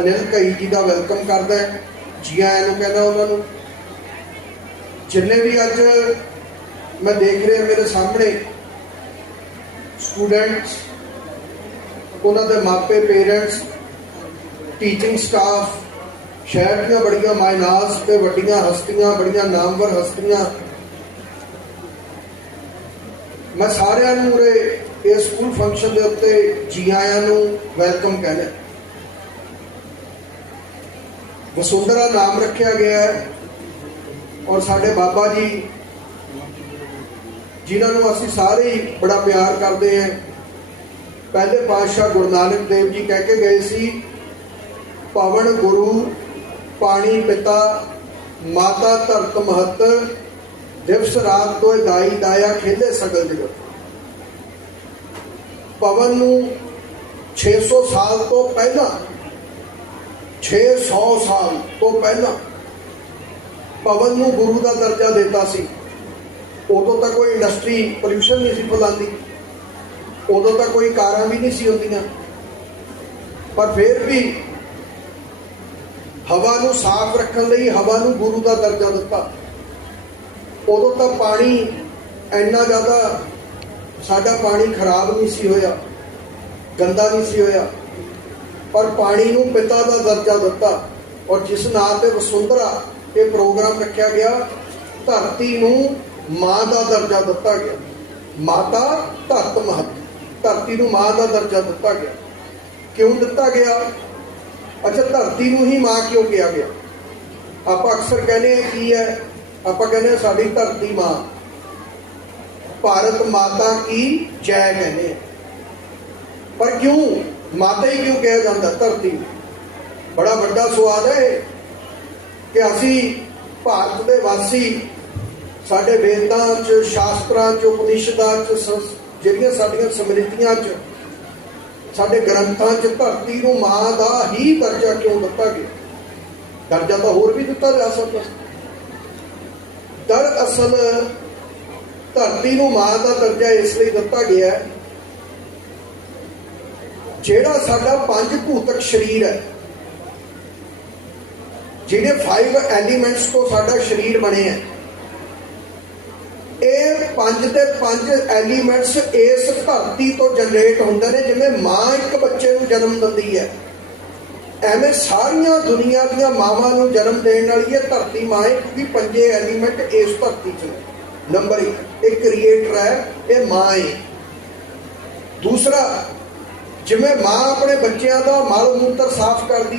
ਅਨਿਲ ਕਈ ਜੀ ਦਾ ਵੈਲਕਮ ਕਰਦਾ ਹੈ। ਜੀ ਆਇਆਂ ਨੂੰ ਕਹਿੰਦਾ ਉਹਨਾਂ ਨੂੰ। ਜਿੰਨੇ ਵੀ ਅੱਜ ਮੈਂ ਦੇਖ ਰਿਹਾ ਮੇਰੇ ਸਾਹਮਣੇ ਸਟੂਡੈਂਟਸ ਉਹਨਾਂ ਦੇ ਮਾਪੇ ਪੇਰੈਂਟਸ ਟੀਚਿੰਗ ਸਟਾਫ ਸ਼ਹਿਰ ਦੀਆਂ ਬੜੀਆਂ ਮਾਇਨਾਸ ਤੇ ਵੱਡੀਆਂ ਹਸਤੀਆਂ, ਬੜੀਆਂ ਨਾਮਵਰ ਹਸਤੀਆਂ। ਮੈਂ ਸਾਰਿਆਂ ਨੂੰ ਉਰੇ ਇਸ ਸਕੂਲ ਫੰਕਸ਼ਨ ਦੇ ਉੱਤੇ ਜੀ ਆਇਆਂ ਨੂੰ ਵੈਲਕਮ ਕਹਿੰਦਾ। ਵਸੁੰਧਰਾ ਨਾਮ ਰੱਖਿਆ ਗਿਆ ਹੈ ਔਰ ਸਾਡੇ ਬਾਬਾ ਜੀ, ਜਿਨ੍ਹਾਂ ਨੂੰ ਅਸੀਂ ਸਾਰੇ ਹੀ ਬੜਾ ਪਿਆਰ ਕਰਦੇ ਹਾਂ, ਪਹਿਲੇ ਪਾਤਸ਼ਾਹ ਗੁਰੂ ਨਾਨਕ ਦੇਵ ਜੀ ਕਹਿ ਕੇ ਗਏ ਸੀ ਪਵਨ ਗੁਰੂ, ਪਾਣੀ ਪਿਤਾ, ਮਾਤਾ ਧਰਤ ਮਹਤ, ਦਿਵਸ ਰਾਤ ਤੋਏ ਦਾਈ ਦਾਇਆ ਖੇਲੇ ਸਗਲ ਜਗਤ। ਪਵਨ ਨੂੰ 600 ਸਾਲ ਤੋਂ ਪਹਿਲਾਂ 600 ਸਾਲ ਤੋਂ ਪਹਿਲਾਂ ਪਵਨ ਨੂੰ ਗੁਰੂ ਦਾ ਦਰਜਾ ਦਿੱਤਾ ਸੀ। ਉਦੋਂ ਤਾਂ ਕੋਈ ਇੰਡਸਟਰੀ ਪੋਲਿਊਸ਼ਨ ਨਹੀਂ ਸੀ ਫੈਲਾਉਂਦੀ। ਉਦੋਂ ਤਾਂ ਕੋਈ ਕਾਰਾਂ ਵੀ ਨਹੀਂ ਸੀ ਹੁੰਦੀਆਂ। ਪਰ ਫਿਰ ਵੀ ਹਵਾ ਨੂੰ ਸਾਫ਼ ਰੱਖਣ ਲਈ ਹਵਾ ਨੂੰ ਗੁਰੂ ਦਾ ਦਰਜਾ ਦਿੱਤਾ। ਉਦੋਂ ਤਾਂ ਪਾਣੀ ਇੰਨਾ ਜ਼ਿਆਦਾ ਸਾਡਾ ਪਾਣੀ ਖਰਾਬ ਨਹੀਂ ਸੀ ਹੋਇਆ, ਗੰਦਾ ਨਹੀਂ ਸੀ ਹੋਇਆ। ਪਰ ਪਾਣੀ ਨੂੰ ਪਿਤਾ ਦਾ ਦਰਜਾ ਦਿੱਤਾ ਔਰ ਜਿਸ ਨਾਂ ਤੇ ਵਸੁੰਧਰਾ ਇਹ ਪ੍ਰੋਗਰਾਮ ਰੱਖਿਆ ਗਿਆ, ਧਰਤੀ ਨੂੰ ਮਾਂ ਦਾ ਦਰਜਾ ਦਿੱਤਾ ਗਿਆ। ਮਾਤਾ ਧਰਤ ਮਹਤ, ਧਰਤੀ ਨੂੰ ਮਾਂ ਦਾ ਦਰਜਾ ਦਿੱਤਾ ਗਿਆ। ਕਿਉਂ ਦਿੱਤਾ ਗਿਆ? ਅੱਛਾ, ਧਰਤੀ ਨੂੰ ਹੀ ਮਾਂ ਕਿਉਂ ਕਿਹਾ ਗਿਆ? ਆਪਾਂ ਅਕਸਰ ਕਹਿੰਦੇ ਆ ਕੀ ਹੈ? ਆਪਾਂ ਕਹਿੰਦੇ ਹਾਂ ਸਾਡੀ ਧਰਤੀ ਮਾਂ। ਭਾਰਤ ਮਾਤਾ ਕੀ ਜੈ ਕਹਿੰਦੇ ਪਰ ਕਿਉਂ? ਮਾਤਾ ਹੀ ਕਿਉਂ ਕਿਹਾ ਜਾਂਦਾ ਧਰਤੀ ਨੂੰ? ਬੜਾ ਵੱਡਾ ਸਵਾਦ ਹੈ ਇਹ ਕਿ ਅਸੀਂ ਭਾਰਤ ਦੇ ਵਾਸੀ ਸਾਡੇ ਵੇਦਾਂ 'ਚ, ਸ਼ਾਸਤਰਾਂ 'ਚ, ਉਪਨਿਸ਼ਦਾਂ 'ਚ ਜਿਹੜੀਆਂ ਸਾਡੀਆਂ ਸਮ੍ਰਿਤੀਆਂ 'ਚ, ਸਾਡੇ ਗ੍ਰੰਥਾਂ 'ਚ ਧਰਤੀ ਨੂੰ ਮਾਂ ਦਾ ਹੀ ਦਰਜਾ ਕਿਉਂ ਦਿੱਤਾ ਗਿਆ ਦਰਜਾ ਤਾਂ ਹੋਰ ਵੀ ਦਿੱਤਾ ਜਾ ਸਕਦਾ ਸੀ ਦਰਅਸਲ ਧਰਤੀ ਨੂੰ ਮਾਂ ਦਾ ਦਰਜਾ ਇਸ ਲਈ ਦਿੱਤਾ ਗਿਆ ਹੈ ਜਿਹੜਾ ਸਾਡਾ ਪੰਜ ਭੂਤਕ ਸਰੀਰ ਹੈ ਜਿਹੜੇ 5 ਐਲੀਮੈਂਟਸ ਤੋਂ ਸਾਡਾ ਸਰੀਰ ਬਣਿਆ ਹੈ, ਇਹ ਪੰਜ ਤੇ ਪੰਜ ਐਲੀਮੈਂਟਸ ਇਸ ਧਰਤੀ ਤੋਂ ਜਨਰੇਟ ਹੁੰਦੇ ਨੇ, ਜਿਵੇਂ ਮਾਂ ਇੱਕ ਬੱਚੇ ਨੂੰ ਜਨਮ ਦਿੰਦੀ ਹੈ। ਐਵੇਂ ਸਾਰੀਆਂ ਦੁਨੀਆ ਦੀਆਂ ਮਾਵਾਂ ਨੂੰ ਜਨਮ ਦੇਣ ਵਾਲੀ ਇਹ ਧਰਤੀ ਮਾਂ ਹੈ ਕਿਉਂਕਿ ਪੰਜੇ ਐਲੀਮੈਂਟ ਇਸ ਧਰਤੀ 'ਚ ਨੰਬਰ 1 ਇਹ ਕ੍ਰੀਏਟਰ ਹੈ, ਇਹ ਮਾਂ ਹੈ। ਦੂਸਰਾ ਜਿਵੇਂ ਮਾਂ ਆਪਣੇ ਬੱਚਿਆਂ ਦਾ ਮਲ ਮੂਤਰ ਸਾਫ਼ ਕਰਦੀ